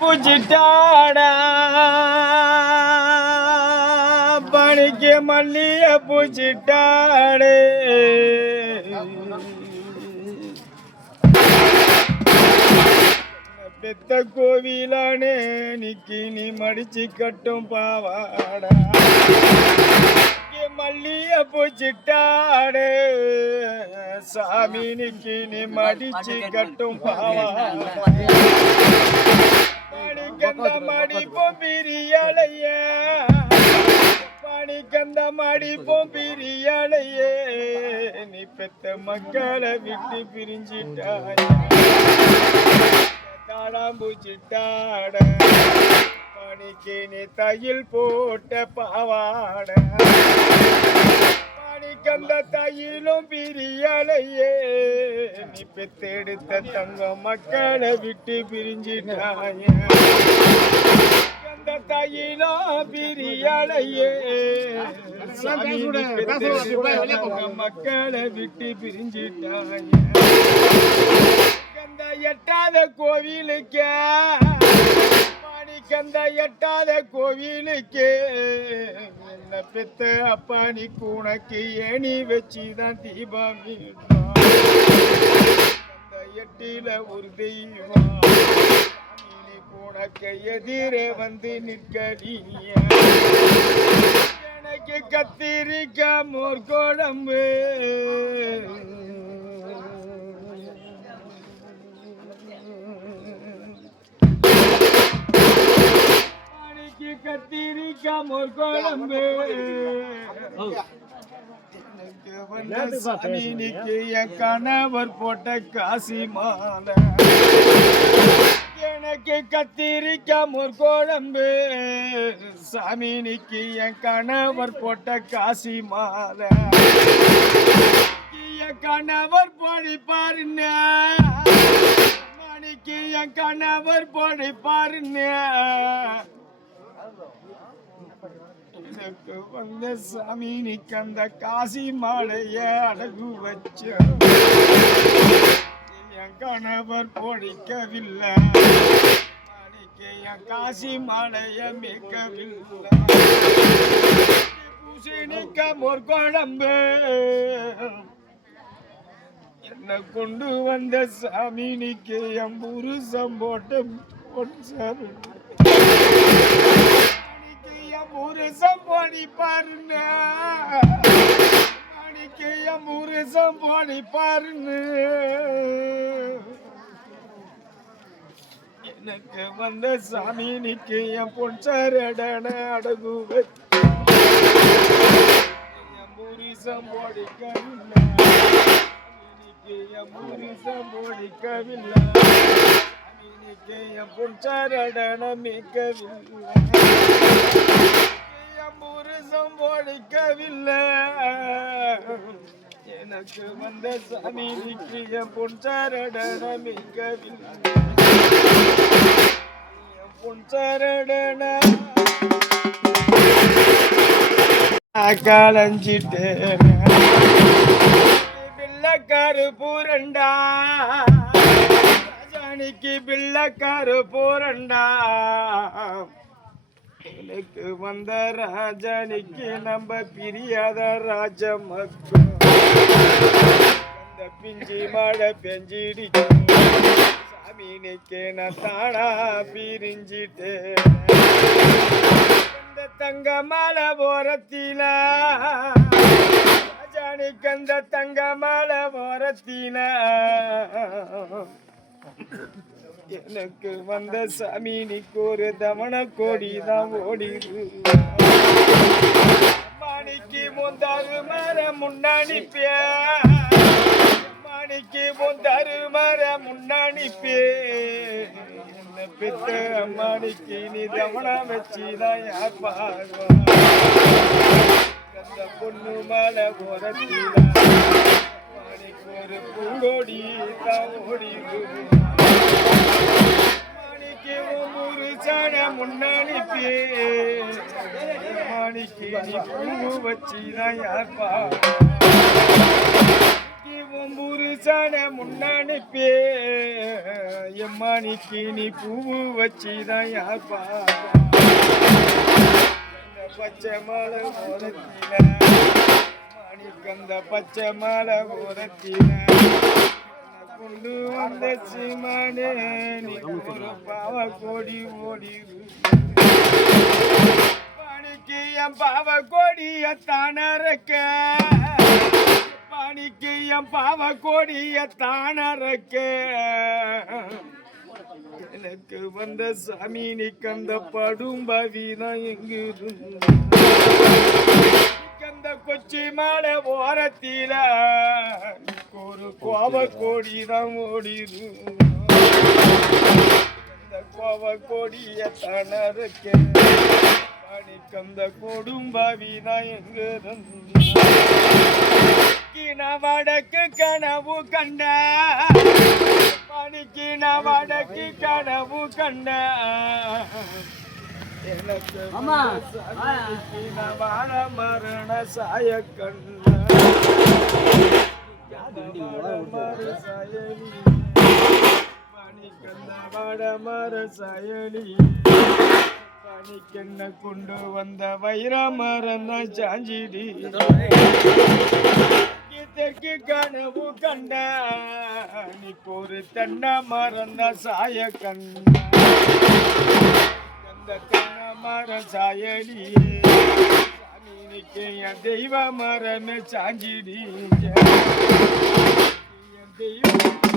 பூச்சிட்டாடா பணிக்கு மல்லிய பூச்சிட்டாடே பெத்த கோவிலானே நிக்கி நீ மடிச்சு கட்டும் பாவாடா மல்லிய பூச்சிட்டாடே சாமி நிக்கி நீ மடிச்சு கட்டும் பாவாடா பணிக்கந்த மடிப்போம் பிரியலைய பணிக்கந்த மடிப்போம் பிரியலையே நீ பெத்த மக்களை விட்டு பிரிஞ்சிட்டாய தாடாம்பூச்சிட்டாட பணிக்கு நீ தையில் போட்ட பாவாட பணிக்கந்த தையிலும் பிரியலையே நீ பெத்தெடுத்த தங்க மக்களை விட்டு பிரிஞ்சிட்டாய அந்த தையிலும் பிரியலையே மக்களை விட்டு பிரிஞ்சிட்டாய எட்டாத கோவிலுக்கு மாணிக்கந்த எட்டாத கோவிலுக்கு என்ன பெத்த அப்பானி கூணக்கு ஏணி வச்சுதான் தீபம் அந்த எட்டில ஒரு தெய்வம் கூணக்க எதிர வந்து நிற்கடிய எனக்கு கத்திரிக்கா மோர் குழம்பு கத்திரிக்கா மோர் குழம்பு என் கணவர் போட்ட காசி மாலை எனக்கு கத்திரிக்கா மோர் குழம்பு சாமினிக்கு என் கணவர் போட்ட காசி மாலை என் கணவர் போடி பாருங்க மணிக்கு என் கணவர் போடி பாருங்க எனக்கு வந்த சாமி நீக்கு அந்த காசி மாலைய அடகு வச்ச என் கணவர் பொடிக்கவில்லை என் காசி மாலைய மிக்கவில்லை பூசணிக்க மோர் குழம்பு என்ன கொண்டு வந்த சாமி நீக்கு என் புருஷம் போட்டு பொடிச்சாரு முருசம் போடி பாருங்க மாணிக்கைய முருசம் போடி பாருங்க எனக்கு வந்த சாமி நிக்க என் பொன்சாரடன அடகு முருசம் போடிக்கவில்லை முருசம் போடிக்கவில்லை என் பொன்சாரடன மிக்கவில்லை முருசம் போடிக்கவில்லை எனக்கு வந்த சாமி நிக்கிய பொன்சாரடன மிக்கவில்லை பொன்சாரடன கலஞ்சிட்டு பிள்ளைக்காரு பூரண்டா ராஜானிக்கு பிள்ளைக்காரு பூரண்டா எனக்கு வந்த ராஜானிக்கு நம்ம பிரியாத ராஜ மக்கள் அந்த பிஞ்சி மழை பெஞ்சிடுச்சு சாமினிக்கு நான் தானா பிரிஞ்சிட்டு அந்த தங்க மலை ஓரத்தில ராஜானிக்கு அந்த தங்க மலை ஓரத்தில எனக்கு வந்த சாமி நீக்கு ஒரு தவண கோடி தான் ஓடிடு மாணிக்கு முந்தாரு மர முன்னாடிப்பே மாணிக்கு முந்தாரு மர முன்னாடிப்பே என்ன பெத்த மாணிக்கு நீ தவண வச்சுதான் யார் பாருவா அந்த பொண்ணு மலை போறத்தில மாணிக்கு ஒரு பூங்கோடி தான் ஓடிடு மாணிக்கு முருசான முன்னாடிப்பே மாணிக்கு நீ பூ வச்சுதான் யார் பா புருஷன முன்னனுப்பே எம்மானிக்கு நீ பூவு வச்சுதான் யார் பச்சை மாலை ஓரத்தில மாணிக்கந்த பச்சை மாலை ஓரத்தில கொண்டு வந்த சீமானே நீ ஒரு பாவ கோடி ஓடி மாணிக்கு என் பாவ கோடிய தானறக்க மாணிக்கு என் பாவ கோடிய தானறக்க எனக்கு வந்த சாமி நீ கந்த படும் பவிதான் எங்கு கந்த கொச்சி மாலை ஓரத்தில ஒரு கோவ கோடிதான் ஓடிது அந்த கோவ கோடிய தனருக்க கந்த கொடும்பாவிதான் எங்கு வடக்கு கனவு கண்ட பணிக்கு நான் வடக்கு கனவு கண்ட எனக்கு வாழ மரண சாய கண்ட பணிக்கந்த வாட மர சாயலி பணிக்கென்ன கொண்டு வந்த வைர மரம் சாஞ்சிடி தெற்கு கனவு கண்ட நீ ஒரு தென்ன மறந்த சாய கண்ட அந்த தென்ன மர சாயடி சாமிக்கு என் தெய்வ மரன்னு சாஞ்சிடி என் தெய்வம்